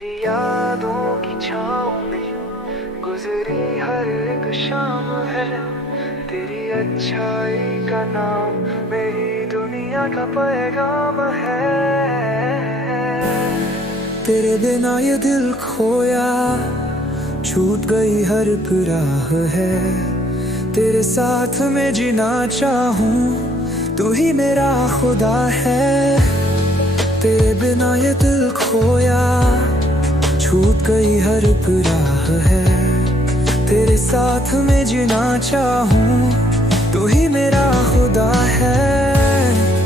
यादों की छाँव में गुजरी हर एक शाम है। तेरी अच्छाई का नाम मेरी दुनिया का पैगाम है। तेरे बिना ये दिल खोया, छूट गई हर एक राह है। तेरे साथ में जीना चाहूं, तू ही मेरा खुदा है। तेरे बिना ये दिल खोया, छूट गई हर एक राह है। तेरे साथ में जीना चाहूं, तू ही मेरा खुदा है।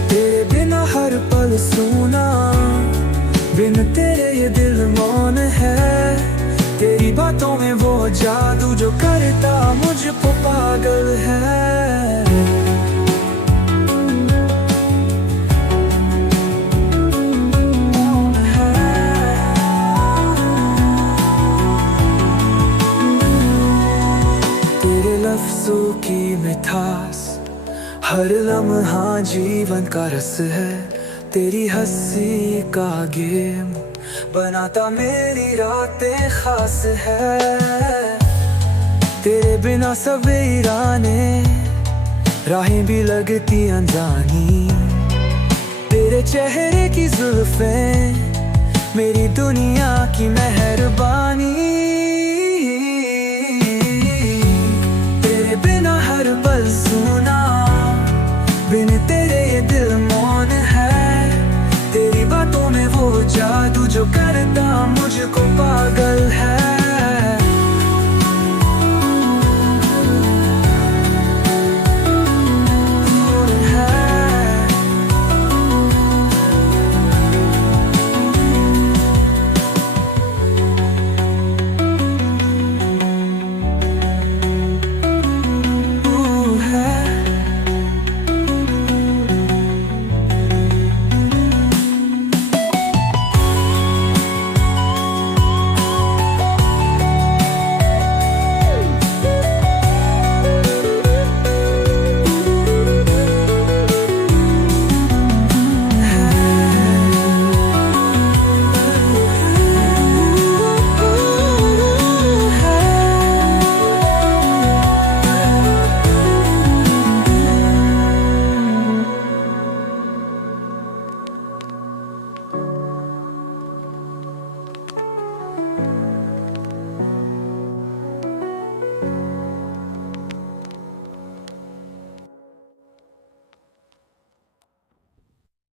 तेरे बिना हर पल सूना, बिन तेरे ये दिल मौन है। तेरी बातों में वो जादू जो करता मुझको पागल है। लफ्ज़ों की मिठास हर लम्हा जीवन का रस है। तेरी हंसी का गेम बनाता मेरी रातें खास है। तेरे बिना सवेराने राहें भी लगती अनजानी। तेरे चेहरे की जुल्फें मेरी दुनिया की मेहरबानी। बिन तेरे ये दिल मौन है। तेरी बातों में वो जादू जो करता मुझको पागल है।